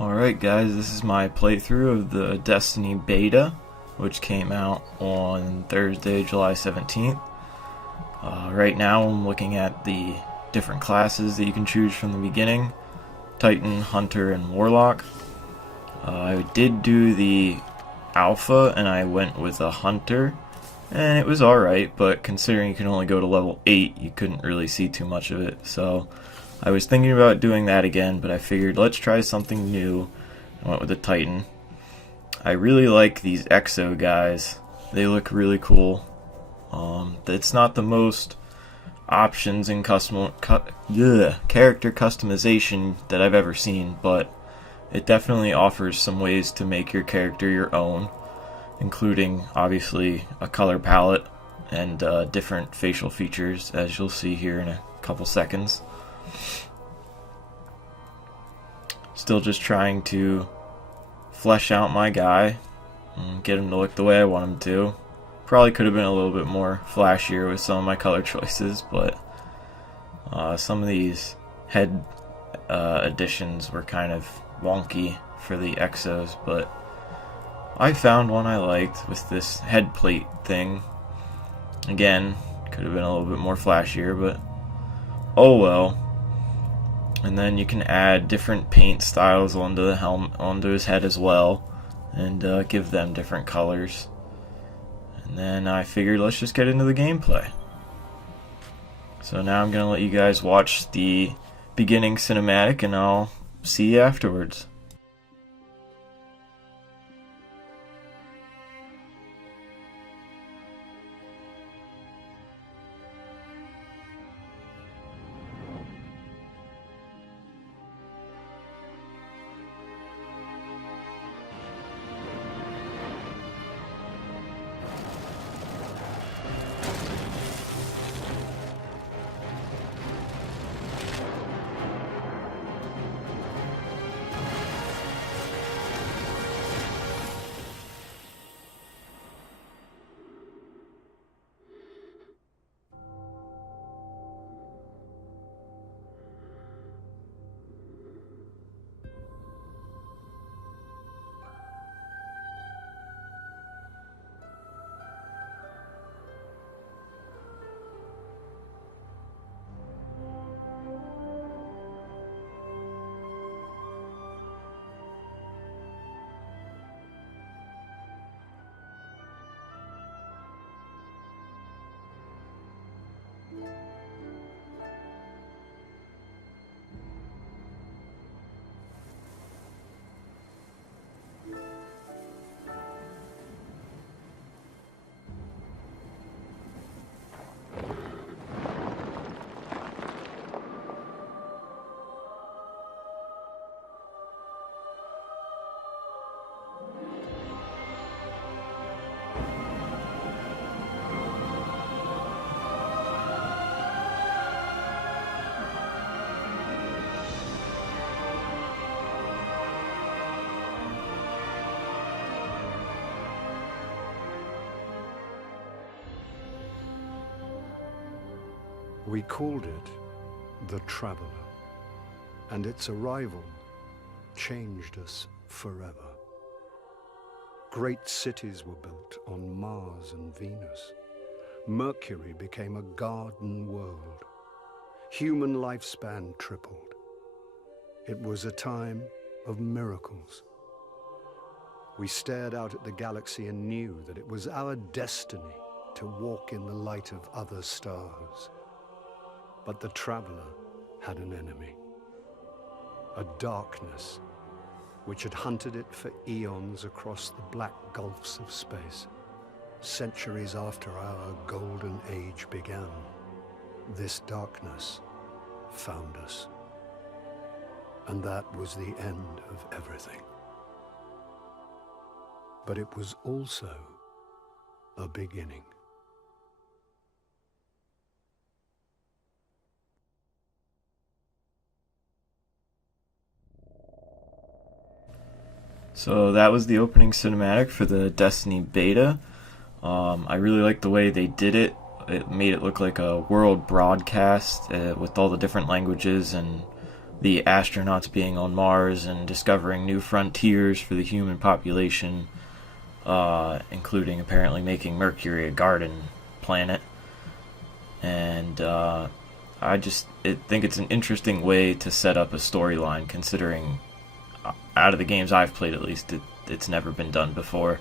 Alright guys, this is my playthrough of the Destiny beta, which came out on Thursday, July 17th. Right now I'm looking at the different classes that you can choose from the beginning: Titan, Hunter, and Warlock. I did do the alpha and I went with a Hunter, and it was alright, but considering you can only go to level 8, you couldn't really see too much of it, so I was thinking about doing that again, but I figured let's try something new. I went with the Titan. I really like these Exo guys. They look really cool. It's not the most options in character customization that I've ever seen, but it definitely offers some ways to make your character your own, including obviously a color palette and different facial features, as you'll see here in a couple seconds. Still just trying to flesh out my guy and get him to look the way I want him to. Probably could have been a little bit more flashier with some of my color choices, but some of these head additions were kind of wonky for the Exos, but I found one I liked with this head plate thing. Again, could have been a little bit more flashier, but oh well. And then you can add different paint styles onto the helmet, onto his head as well, and give them different colors. And then I figured let's just get into the gameplay. So now I'm gonna let you guys watch the beginning cinematic, and I'll see you afterwards. We called it the Traveler, and its arrival changed us forever. Great cities were built on Mars and Venus. Mercury became a garden world. Human lifespan tripled. It was a time of miracles. We stared out at the galaxy and knew that it was our destiny to walk in the light of other stars. But the Traveler had an enemy, a darkness which had hunted it for eons across the black gulfs of space. Centuries after our golden age began, this darkness found us. And that was the end of everything. But it was also a beginning. So that was the opening cinematic for the Destiny beta. I really like the way they did it. It made it look like a world broadcast with all the different languages and the astronauts being on Mars and discovering new frontiers for the human population, including apparently making Mercury a garden planet. And I think it's an interesting way to set up a storyline, considering out of the games I've played at least, it's never been done before.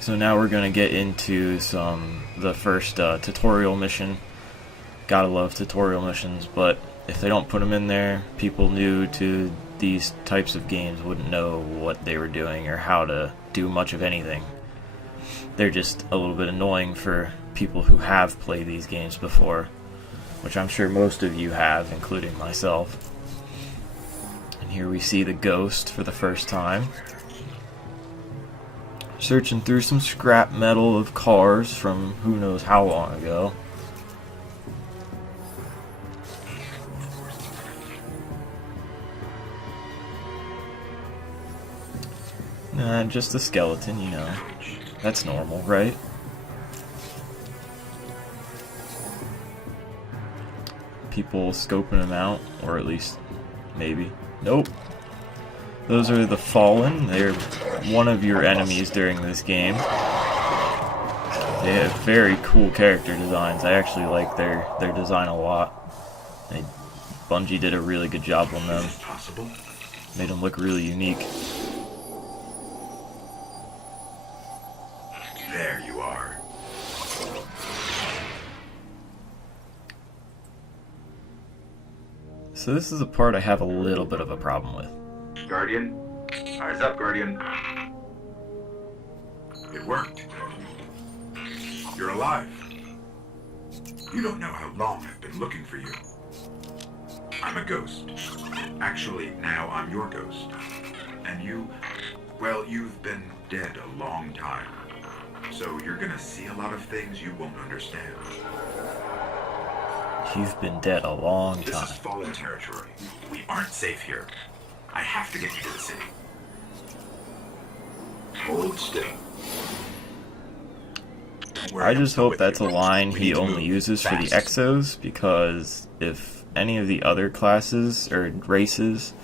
So now we're going to get into the first tutorial mission. Gotta love tutorial missions, but if they don't put them in there, people new to these types of games wouldn't know what they were doing or how to do much of anything. They're just a little bit annoying for people who have played these games before, which I'm sure most of you have, including myself. And here we see the Ghost for the first time. Searching through some scrap metal of cars from who knows how long ago. Nah, just a skeleton, you know. That's normal, right? People scoping them out, or at least, maybe. Nope. Those are the Fallen. They're one of your enemies during this game. They have very cool character designs. I actually like their design a lot. Bungie did a really good job on them. Made them look really unique. There you are. So this is a part I have a little bit of a problem with. Guardian? Eyes up, Guardian. It worked. You're alive. You don't know how long I've been looking for you. I'm a ghost. Actually, now I'm your ghost. And you, well, you've been dead a long time. So you're gonna see a lot of things you won't understand. You've been dead a long This time. is Fallen territory. We aren't safe here. I have to get you to the city. Hold still. Don't worry, I I'm just still hope with that's a you. line We he need to only move uses for the fast. Exos, because if any of the other classes or races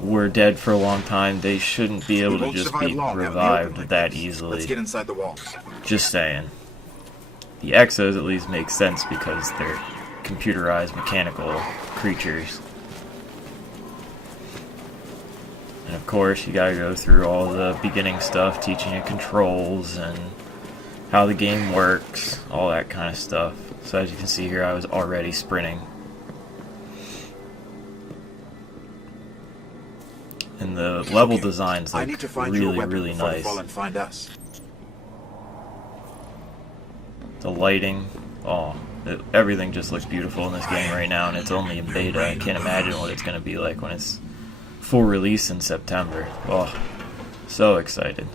were dead for a long time, they shouldn't be able We to won't just survive be long out in the revived open like that this. easily. Let's get inside the walls. Just saying. The Exos at least make sense because they're computerized mechanical creatures. And of course, you gotta go through all the beginning stuff, teaching you controls and how the game works, all that kind of stuff. So as you can see here, I was already sprinting. And the level designs I look need to find you a really, weapon really before the nice. Fallen find us. The lighting, everything just looks beautiful in this game right now, and it's only in beta. I can't imagine what it's going to be like when it's full release in September. Oh, so excited.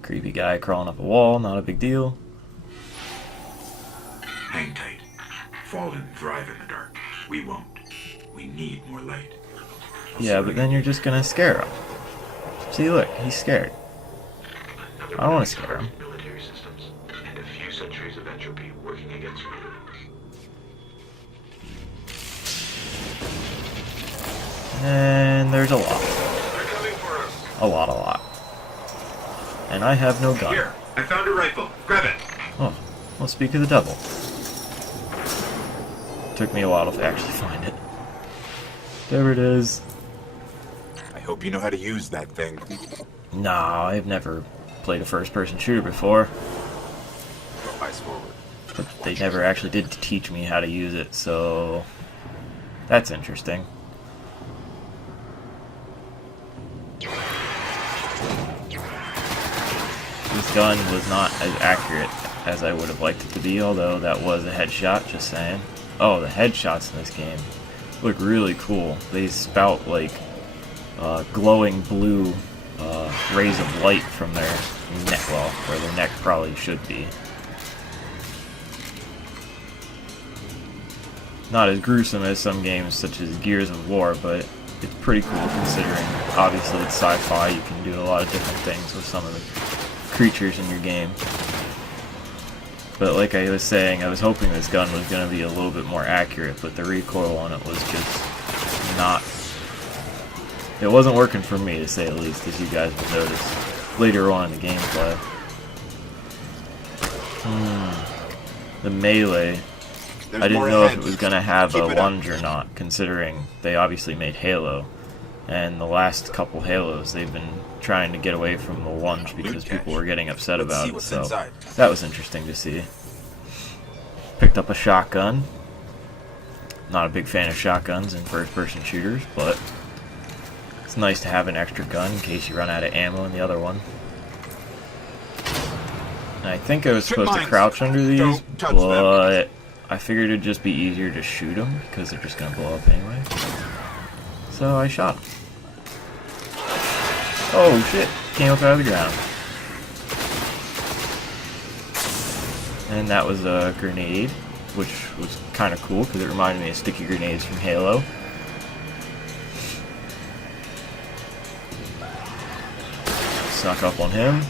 Creepy guy crawling up a wall, not a big deal. Hang tight. Fallen thrive in the dark. We won't. We need more light. Yeah, but then you're just going to scare him. See, look, he's scared. I don't want to scare him. Military systems and a few centuries of entropy working against you. And there's a lot. They're coming for us. A lot. And I have no gun. Here, I found a rifle. Grab it. Oh, well, speak of the devil. Took me a while to actually find it. There it is. I hope you know how to use that thing. Nah, I've never played a first-person shooter before. Eyes forward. But they never actually did teach me how to use it, so that's interesting. This gun was not as accurate as I would have liked it to be, although that was a headshot, just saying. Oh, the headshots in this game look really cool. They spout like glowing blue rays of light from their neck, well, where their neck probably should be. Not as gruesome as some games such as Gears of War, but it's pretty cool considering obviously it's sci-fi. You can do a lot of different things with some of the creatures in your game. But like I was saying, I was hoping this gun was going to be a little bit more accurate, but the recoil on it was just not... It wasn't working for me, to say the least, as you guys will notice later on in the gameplay. The melee, I didn't know if it was going to have a lunge or not, considering they obviously made Halo. And the last couple Halos, they've been trying to get away from the lunge because people were getting upset about it, so that was interesting to see. Picked up a shotgun. Not a big fan of shotguns in first-person shooters, but it's nice to have an extra gun in case you run out of ammo in the other one. And I think I was supposed to crouch under these, but I figured it'd just be easier to shoot them because they're just going to blow up anyway. So I shot him. Oh shit, came up out of the ground. And that was a grenade, which was kind of cool because it reminded me of sticky grenades from Halo. Snuck up on him.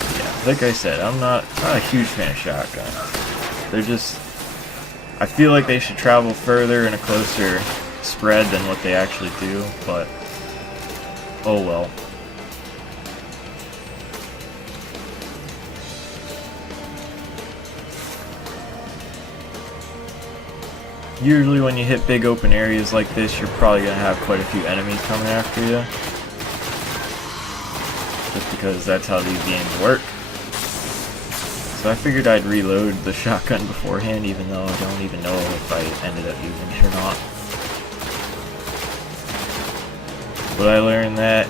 Yeah, like I said, I'm not a huge fan of shotguns. They're just... I feel like they should travel further in a closer spread than what they actually do, but oh well. Usually when you hit big open areas like this, you're probably going to have quite a few enemies coming after you. Just because that's how these games work. So I figured I'd reload the shotgun beforehand, even though I don't even know if I ended up using it or not. But I learned that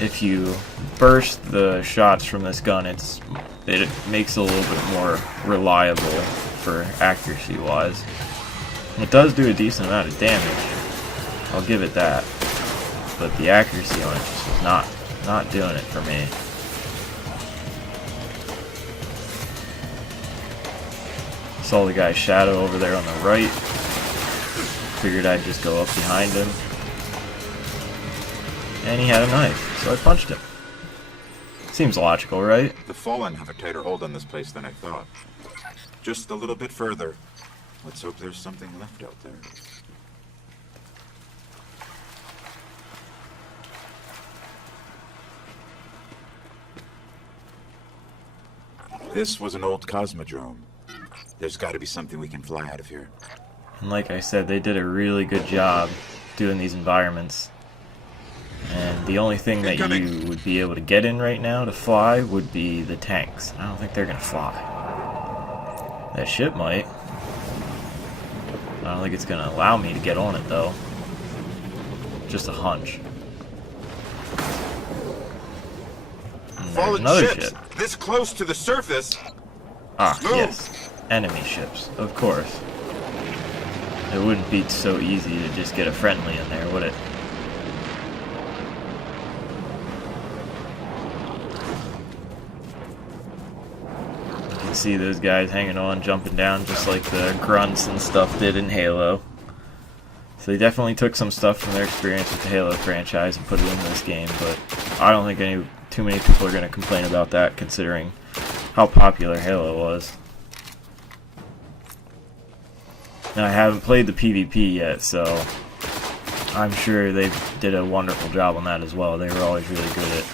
if you burst the shots from this gun, it makes it a little bit more reliable for accuracy wise. It does do a decent amount of damage, I'll give it that, but the accuracy on it just was not doing it for me. Saw the guy's shadow over there on the right, figured I'd just go up behind him, and he had a knife, so I punched him. Seems logical, right? The Fallen have a tighter hold on this place than I thought. Just a little bit further. Let's hope there's something left out there. This was an old Cosmodrome. There's got to be something we can fly out of here. And like I said, they did a really good job doing these environments. And the only thing that you would be able to get in right now to fly would be the tanks. I don't think they're going to fly. That ship might. I don't think it's going to allow me to get on it, though. Just a hunch. And there's another ship. This close to the surface. Ah, yes. Enemy ships, of course. It wouldn't be so easy to just get a friendly in there, would it? You can see those guys hanging on, jumping down, just like the grunts and stuff did in Halo. So they definitely took some stuff from their experience with the Halo franchise and put it into this game, but I don't think too many people are going to complain about that, considering how popular Halo was. And I haven't played the PvP yet, so I'm sure they did a wonderful job on that as well. They were always really good at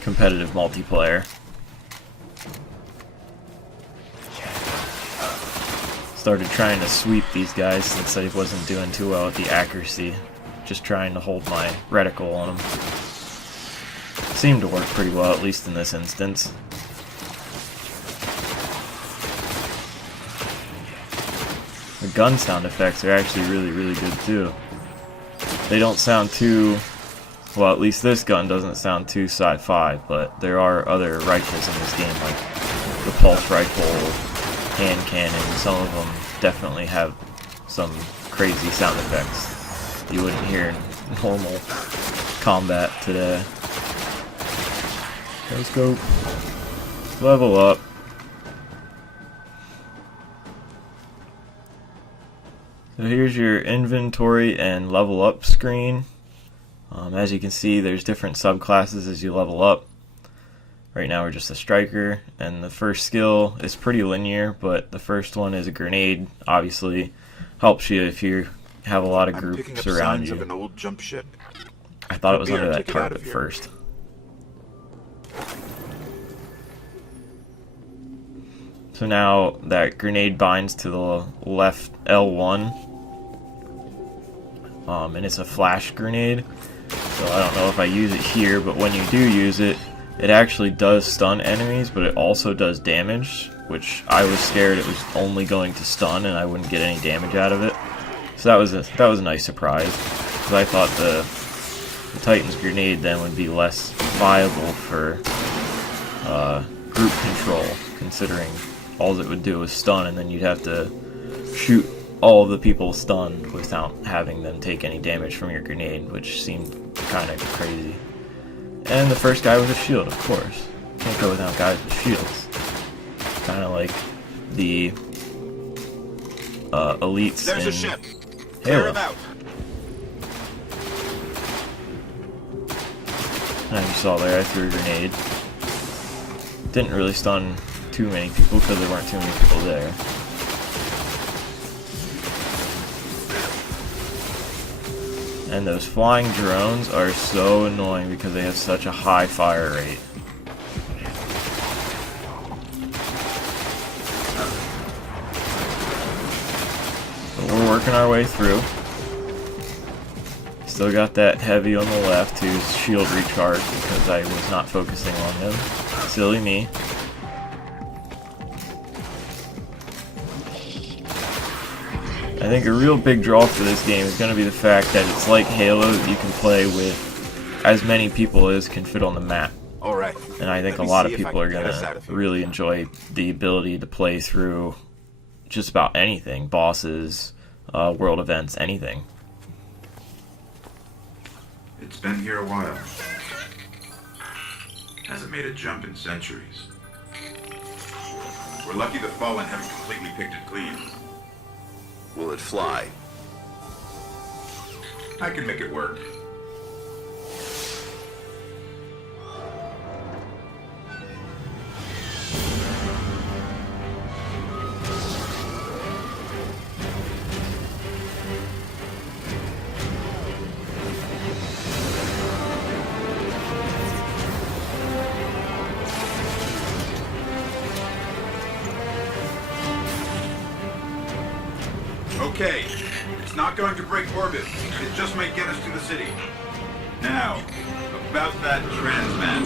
competitive multiplayer. Started trying to sweep these guys since I wasn't doing too well with the accuracy. Just trying to hold my reticle on them. Seemed to work pretty well, at least in this instance. The gun sound effects are actually really, really good too. They don't sound too... well, at least this gun doesn't sound too sci-fi, but there are other rifles in this game, like the pulse rifle, hand cannon. Some of them definitely have some crazy sound effects you wouldn't hear in normal combat today. Let's go level up. So here's your inventory and level up screen. As you can see, there's different subclasses as you level up. Right now we're just a striker, and the first skill is pretty linear, but the first one is a grenade. Obviously, helps you if you have a lot of I'm picking groups up around signs you. of an old jump ship. I thought it was Better under that take it out tarp of at here. first. So now that grenade binds to the left L1, and it's a flash grenade. So I don't know if I use it here, but when you do use it, it actually does stun enemies, but it also does damage, which I was scared it was only going to stun and I wouldn't get any damage out of it. So that was a nice surprise, because I thought the Titan's grenade then would be less viable for group control, considering all it would do is stun, and then you'd have to shoot all of the people stunned without having them take any damage from your grenade, which seemed kind of crazy. And the first guy with a shield, of course. Can't go without guys with shields. Kind of like the elites There's in a ship. Clear Halo. him out. And you saw there, I threw a grenade. Didn't really stun too many people because there weren't too many people there. And those flying drones are so annoying because they have such a high fire rate. But we're working our way through. Still got that heavy on the left whose shield recharged because I was not focusing on him. Silly me. I think a real big draw for this game is going to be the fact that it's like Halo, that you can play with as many people as can fit on the map. All right. And I think a Let me lot see of if I people can are get going us out to of here. really enjoy the ability to play through just about anything. Bosses, world events, anything. It's been here a while. Hasn't made a jump in centuries. We're lucky the Fallen haven't completely picked it clean. Will it fly? I can make it work. Okay, it's not going to break orbit. It just might get us to the city. Now, about that transmat.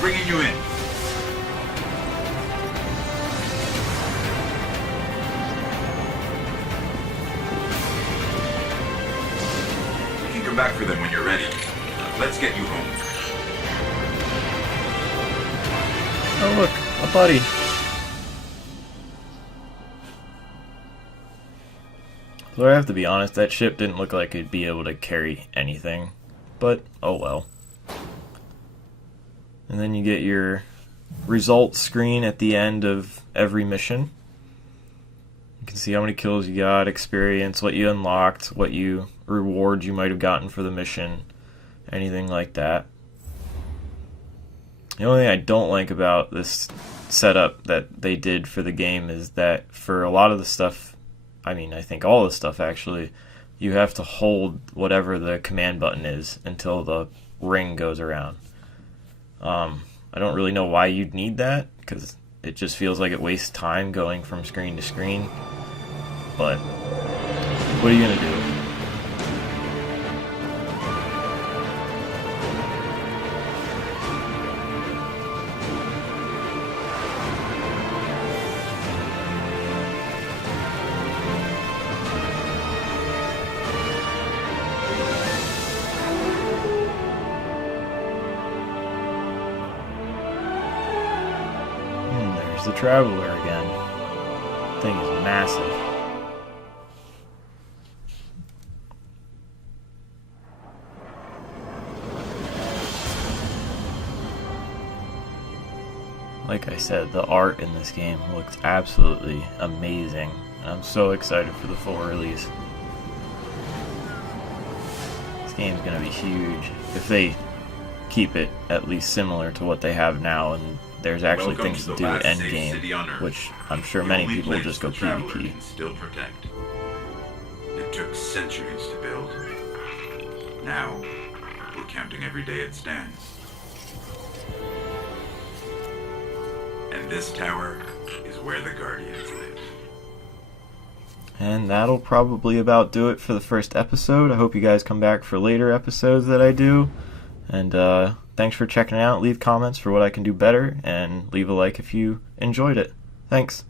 Bringing you in. You can come back for them when you're ready. Let's get you home. Oh look, a buddy. So I have to be honest, that ship didn't look like it'd be able to carry anything. But, oh well. And then you get your results screen at the end of every mission. You can see how many kills you got, experience, what you unlocked, what you rewards you might have gotten for the mission, anything like that. The only thing I don't like about this setup that they did for the game is that for a lot of the stuff, I mean, I think all the stuff actually, you have to hold whatever the command button is until the ring goes around. I don't really know why you'd need that, because it just feels like it wastes time going from screen to screen. But what are you going to do? There's the Traveler again. Thing is massive. Like I said, the art in this game looks absolutely amazing. And I'm so excited for the full release. game's going to be huge if they keep it at least similar to what they have now, and there's actually Welcome things to to the do last end safe game, city on Earth. which I'm sure The many only people will place just go the traveler PvP. can still protect. It took centuries to build. Now, we're counting every day it stands. And this tower is where the Guardians live. And that'll probably about do it for the first episode. I hope you guys come back for later episodes that I do. And thanks for checking it out. Leave comments for what I can do better, and leave a like if you enjoyed it. Thanks.